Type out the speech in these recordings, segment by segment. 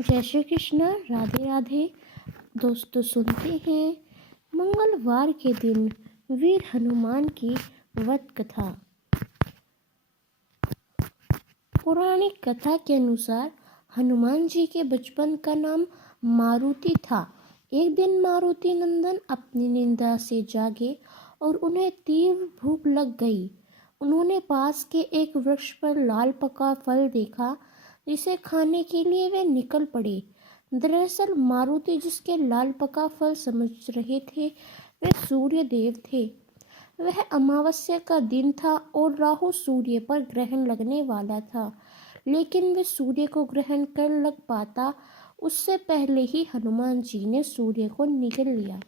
जय श्री कृष्ण। राधे राधे। दोस्तों, सुनते हैं मंगलवार के दिन वीर हनुमान की वध कथा। पौराणिक कथा के अनुसार हनुमान जी के बचपन का नाम मारुति था। एक दिन मारुति नंदन अपनी निंदा से जागे और उन्हें तीव्र भूख लग गई। उन्होंने पास के एक वृक्ष पर लाल पका फल देखा, जिसे खाने के लिए वे निकल पड़े। दरअसल मारुति जिसके लाल पका फल समझ रहे थे, वे सूर्य देव थे। वह अमावस्या का दिन था और राहु सूर्य पर ग्रहण लगने वाला था, लेकिन वे सूर्य को ग्रहण कर लग पाता उससे पहले ही हनुमान जी ने सूर्य को निगल लिया।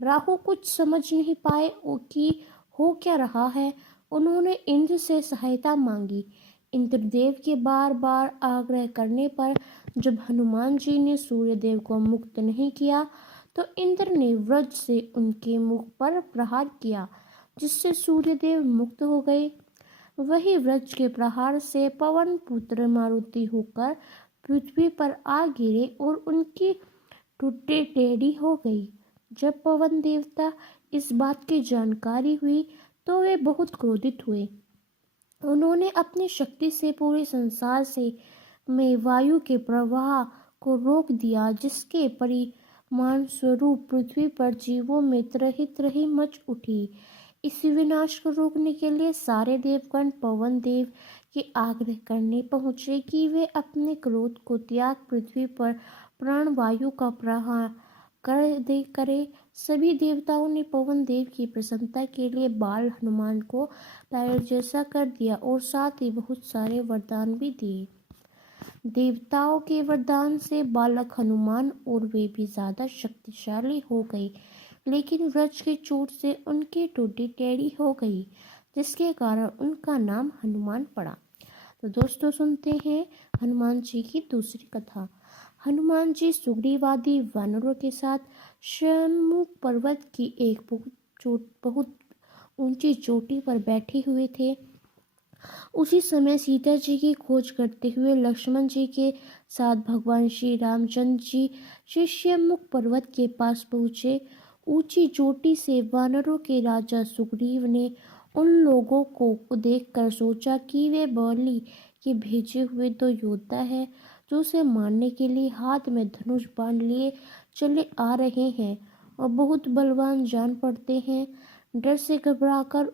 राहु कुछ समझ नहीं पाए कि हो क्या रहा है। उन्होंने इंद्र से सहायता मांगी। इंद्रदेव के बार बार आग्रह करने पर जब हनुमान जी ने सूर्यदेव को मुक्त नहीं किया, तो इंद्र ने वज्र से उनके मुख पर प्रहार किया, जिससे सूर्यदेव मुक्त हो गए। वही वज्र के प्रहार से पवन पुत्र मारुति होकर पृथ्वी पर आ गिरे और उनकी टूटे टेढ़ी हो गई। जब पवन देवता इस बात की जानकारी हुई तो वे बहुत क्रोधित हुए। उन्होंने अपनी शक्ति से पूरे संसार में वायु के प्रवाह को रोक दिया, जिसके परिणाम स्वरूप पृथ्वी पर जीवों में त्रही त्रही मच उठी। इस विनाश को रोकने के लिए सारे देवगण पवन देव के आग्रह करने पहुंचे कि वे अपने क्रोध को त्याग पृथ्वी पर प्राणवायु का प्रहार करे। सभी देवताओं ने पवन देव की प्रसन्नता के लिए बाल हनुमान को पैर जैसा कर दिया और साथ ही बहुत सारे वरदान भी दिए। देवताओं के वरदान से बालक हनुमान और वे भी ज्यादा शक्तिशाली हो गए, लेकिन वज्र की चोट से उनकी टूटी टेढ़ी हो गई, जिसके कारण उनका नाम हनुमान पड़ा। तो दोस्तों, सुनते हैं हनुमान जी की दूसरी कथा। हनुमान जी सुग्रीवादी वानरों के साथ शम्मुख पर्वत की एक बहुत ऊंची चोटी पर बैठे हुए थे। उसी समय सीता जी की खोज करते हुए लक्ष्मण जी के साथ भगवान श्री रामचंद्र जी शम्मुख पर्वत के पास पहुँचे। ऊंची चोटी से वानरों के राजा सुग्रीव ने उन लोगों को देखकर सोचा कि वे बलि के भेजे हुए दो योद्धा है, जो उसे मारने के लिए हाथ में धनुष बाण लिए चले आ रहे हैं और बहुत बलवान जान पड़ते हैं। डर से घबराकर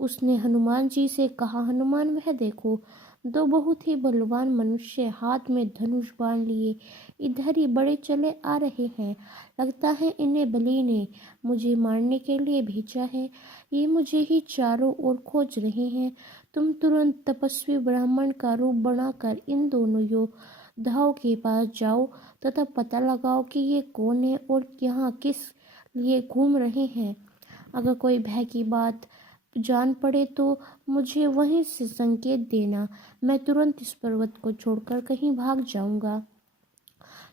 उसने हनुमान जी से कहा, हनुमान, वह देखो, दो बहुत ही बलवान मनुष्य हाथ में धनुष बाण लिए इधर ही बड़े चले आ रहे हैं। लगता है इन्हें बलि ने मुझे मारने के लिए भेजा है। ये मुझे ही चारों ओर खोज रहे हैं। तुम तुरंत तपस्वी ब्राह्मण का रूप बनाकर इन दोनों योद्धाओं के पास जाओ तथा पता लगाओ कि ये कौन है और यहाँ किस लिए घूम रहे हैं। अगर कोई भय की बात जान पड़े तो मुझे वहीं से संकेत देना। मैं तुरंत इस पर्वत को छोड़कर कहीं भाग जाऊंगा।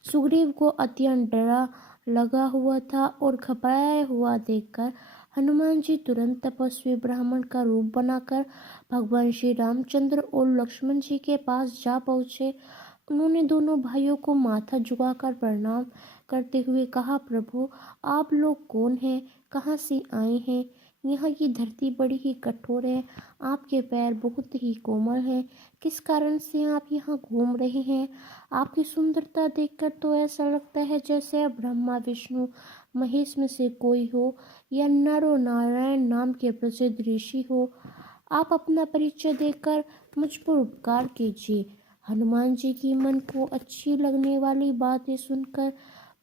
सुग्रीव को अत्यंत डरा लगा हुआ था और घबराया हुआ देखकर हनुमान जी तुरंत तपस्वी ब्राह्मण का रूप बनाकर भगवान श्री रामचंद्र और लक्ष्मण जी के पास जा पहुँचे। उन्होंने दोनों भाइयों को माथा झुकाकर प्रणाम करते हुए कहा, प्रभु, आप लोग कौन हैं? कहाँ से आए हैं? यहाँ की धरती बड़ी ही कठोर है। आपके पैर बहुत ही कोमल हैं। किस कारण से आप यहाँ घूम रहे हैं? आपकी सुंदरता देखकर तो ऐसा लगता है जैसे आप ब्रह्मा विष्णु महेश में से कोई हो या नरो नारायण नाम के प्रसिद्ध ऋषि हो। आप अपना परिचय देकर मुझ पर उपकार कीजिए। हनुमान जी की मन को अच्छी लगने वाली बातें सुनकर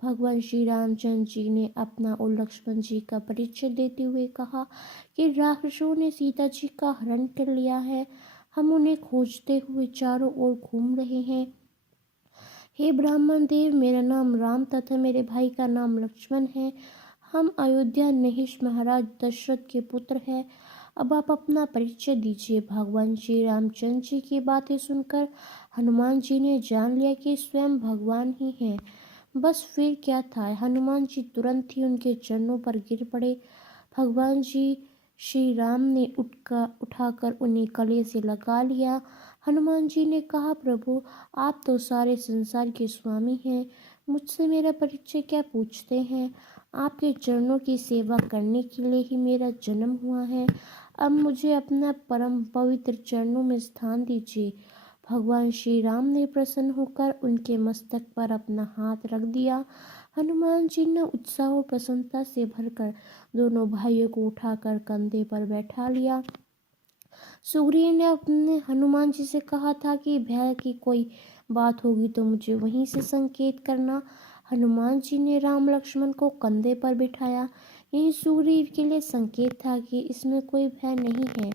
भगवान श्री रामचंद्र जी ने अपना और लक्ष्मण जी का परिचय देते हुए कहा कि राक्षसों ने सीता जी का हरण कर लिया है। हम उन्हें खोजते हुए चारों ओर घूम रहे हैं। हे ब्राह्मण देव, मेरा नाम राम तथा मेरे भाई का नाम लक्ष्मण है। हम अयोध्या नहिश महाराज दशरथ के पुत्र हैं। अब आप अपना परिचय दीजिए। भगवान श्री रामचंद्र जी की बातें सुनकर हनुमान जी ने जान लिया कि स्वयं भगवान ही हैं। बस फिर क्या था, हनुमान जी तुरंत ही उनके चरणों पर गिर पड़े। भगवान जी श्री राम ने उठाकर उन्हें गले से लगा लिया। हनुमान जी ने कहा, प्रभु आप तो सारे संसार के स्वामी हैं, मुझसे मेरा परिचय क्या पूछते हैं। आपके चरणों की सेवा करने के लिए ही मेरा जन्म हुआ है। अब मुझे अपना परम पवित्र चरणों में स्थान दीजिए। भगवान श्री राम ने प्रसन्न होकर उनके मस्तक पर अपना हाथ रख दिया। हनुमान जी ने उत्साह और प्रसन्नता से भरकर दोनों भाइयों को उठाकर कंधे पर बैठा लिया। सुग्रीव ने अपने हनुमान जी से कहा था कि भय की कोई बात होगी तो मुझे वहीं से संकेत करना। हनुमान जी ने राम लक्ष्मण को कंधे पर बिठाया। यही सुग्रीव के लिए संकेत था कि इसमें कोई भय नहीं है।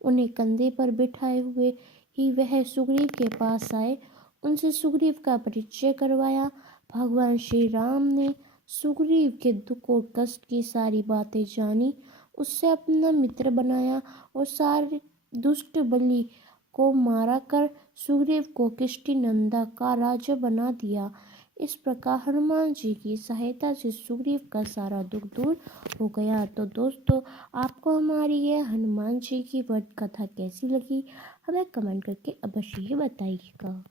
उन्हें कंधे पर बिठाए हुए ही वह सुग्रीव के पास आए, उनसे सुग्रीव का परिचय करवाया। भगवान श्री राम ने सुग्रीव के दुख और कष्ट की सारी बातें जानी, उससे अपना मित्र बनाया और सारे दुष्ट बलि को मारा कर सुग्रीव को किष्किंधा का राजा बना दिया। इस प्रकार हनुमान जी की सहायता से सुग्रीव का सारा दुख दूर हो गया। तो दोस्तों, आपको हमारी यह हनुमान जी की वध कथा कैसी लगी, हमें कमेंट करके अवश्य ही बताइएगा।